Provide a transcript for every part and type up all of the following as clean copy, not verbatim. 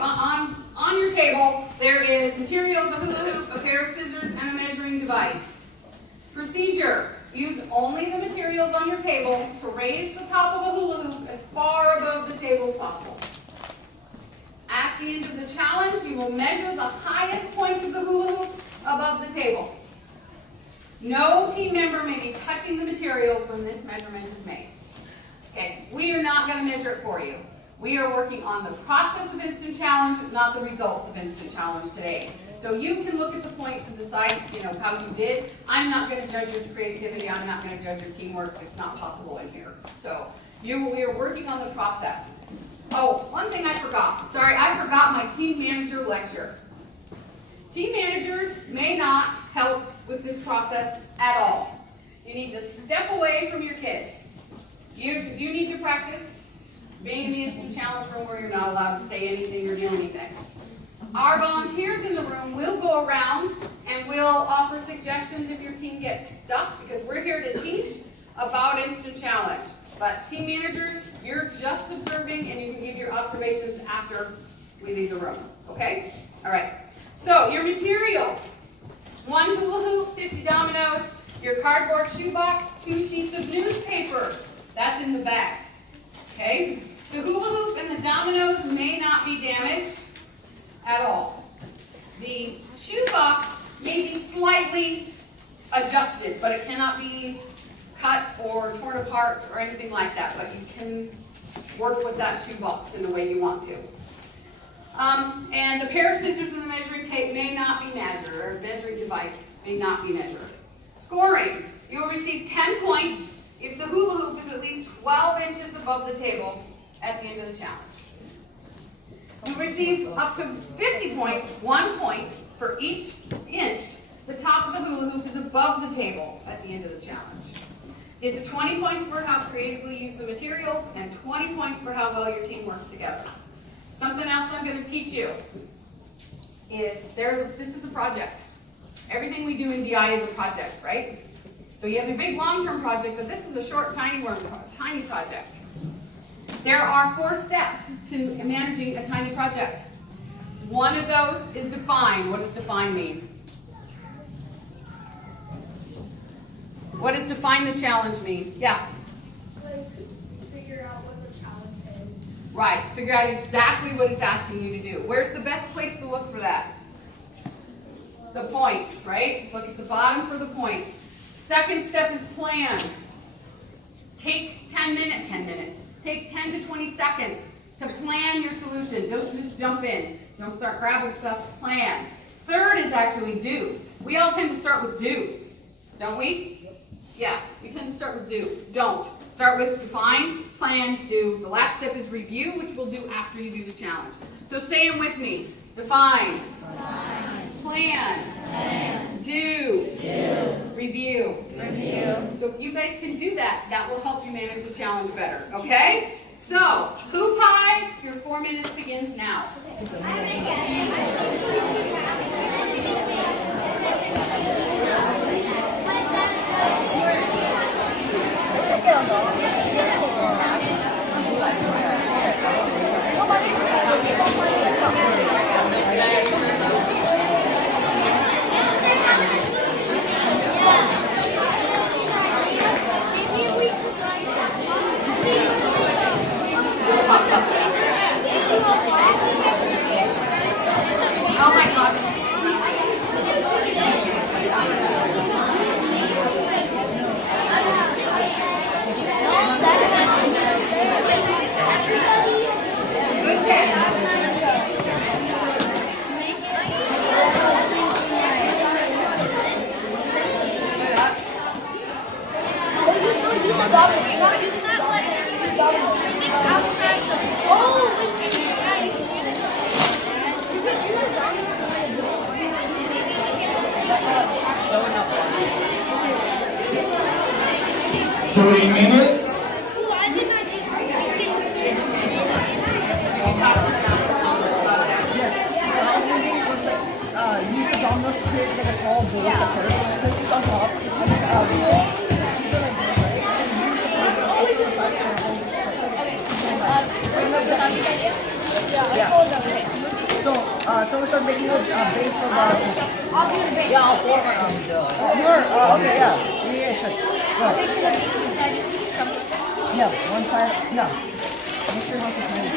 on your table, there is materials, a hula hoop, a pair of scissors, and a measuring device. Procedure. Use only the materials on your table to raise the top of the hula hoop as far above the table as possible. At the end of the challenge, you will measure the highest point of the hula hoop above the table. No team member may be touching the materials when this measurement is made. Okay, we are not going to measure it for you. We are working on the process of Instant Challenge, not the results of Instant Challenge today. So you can look at the points and decide, how you did. I'm not going to judge your creativity. I'm not going to judge your teamwork. It's not possible in here. So we are working on the process. Oh, one thing I forgot. Sorry, I forgot my team manager lecture. Team managers may not help with this process at all. You need to step away from your kids. Because you need to practice being in the Instant Challenge room where you're not allowed to say anything or do anything. Our volunteers in the room will go around and will offer suggestions if your team gets stuck, because we're here to teach about Instant Challenge. But team managers, you're just observing, and you can give your observations after we leave the room. Okay? All right. So your materials: 1 hula hoop, 50 dominoes, your cardboard shoebox, 2 sheets of newspaper. That's in the back. Okay? The hula hoop and the dominoes may not be damaged at all. The shoebox may be slightly adjusted, but it cannot be cut or torn apart or anything like that, but you can work with that shoebox in the way you want to. And the pair of scissors and the measuring tape may not be measured, or measuring device may not be measured. Scoring. You will receive 10 points if the hula hoop is at least 12 inches above the table at the end of the challenge. You receive up to 50 points, 1 point for each inch the top of the hula hoop is above the table at the end of the challenge. You get to 20 points for how creatively you use the materials, and 20 points for how well your team works together. Something else I'm going to teach you is this is a project. Everything we do in DI is a project, right? So you have a big long-term project, but this is a short, tiny project. There are 4 steps to managing a tiny project. One of those is define. What does define mean? What does define the challenge mean? Yeah? Like, figure out what the challenge is. Right. Figure out exactly what it's asking you to do. Where's the best place to look for that? The points, right? Look at the bottom for the points. Second step is plan. Take 10 minutes. Take 10 to 20 seconds to plan your solution. Don't just jump in. Don't start grabbing stuff. Plan. Third is actually do. We all tend to start with do, don't we? Yeah, we tend to start with do. Don't. Start with define, plan, do. The last step is review, which we'll do after you do the challenge. So say them with me. Define. Plan. Do. Review. So if you guys can do that, that will help you manage the challenge better. Okay? So, hoop high, your 4 minutes begins now. Oh my God. Three minutes. Use the dominoes to create like a small bowl at first. Place this on top. And then, So we should make you base for the. I'll do the base. Yeah, all four of us can do it. Oh, you're. Okay, yeah. Yeah, sure. Go ahead. Base for the base. Can I just do something? No, one side. No. Make sure you want to move.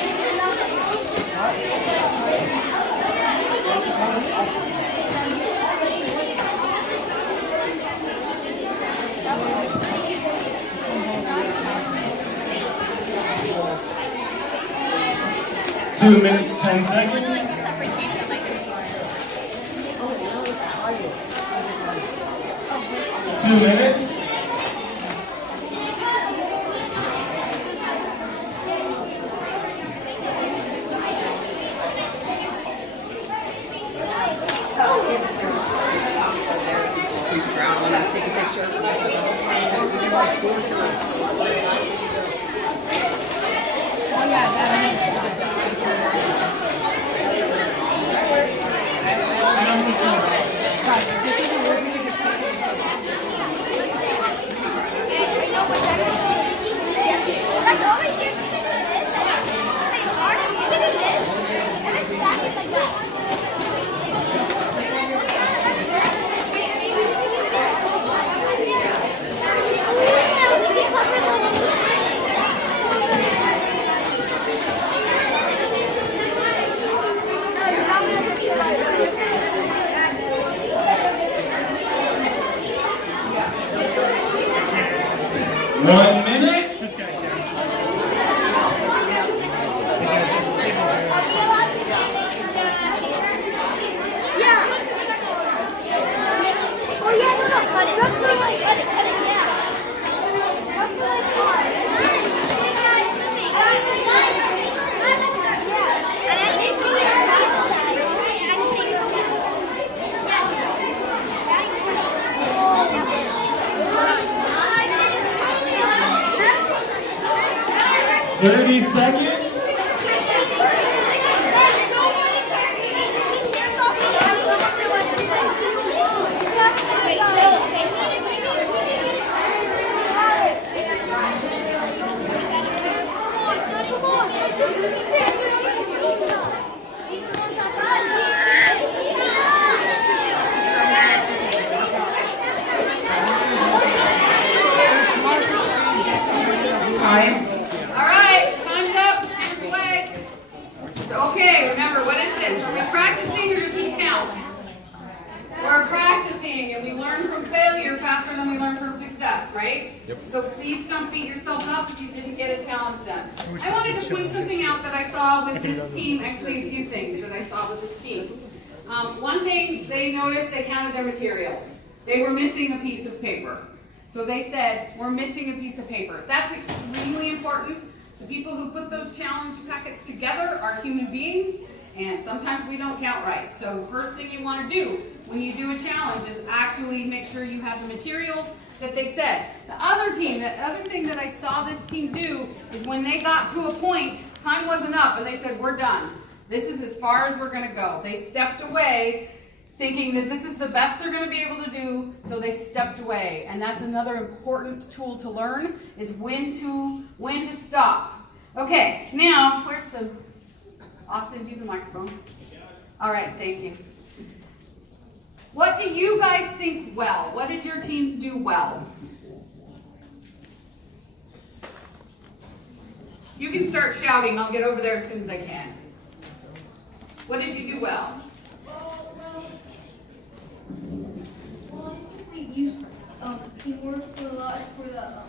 Two minutes, 10 seconds. 2 minutes. Take a picture. I don't think so. That's all I do. Look at this. And it's stacking like that. One minute. Oh yeah, no, cut it. That's for like, cut it, yeah. That's for like fun. And I think we are 30 seconds. Time. All right, time's up. Hands away. So, okay, remember, what is this? Are we practicing or does this count? We're practicing and we learn from failure faster than we learn from success, right? Yep. So please don't beat yourselves up if you didn't get a challenge done. I wanted to point something out that I saw with this team, actually a few things that I saw with this team. One thing, they noticed they counted their materials. They were missing a piece of paper. So they said, we're missing a piece of paper. That's extremely important. The people who put those challenge packets together are human beings, and sometimes we don't count right. So first thing you want to do when you do a challenge is actually make sure you have the materials that they said. The other thing that I saw this team do is when they got to a point, time wasn't up, and they said, we're done. This is as far as we're going to go. They stepped away thinking that this is the best they're going to be able to do, so they stepped away. And that's another important tool to learn, is when to stop. Okay, now, where's the, Austin, do you have the microphone? All right, thank you. What do you guys think well? What did your teams do well? You can start shouting, I'll get over there as soon as I can. What did you do well? Well, I think we used teamwork for a lot for the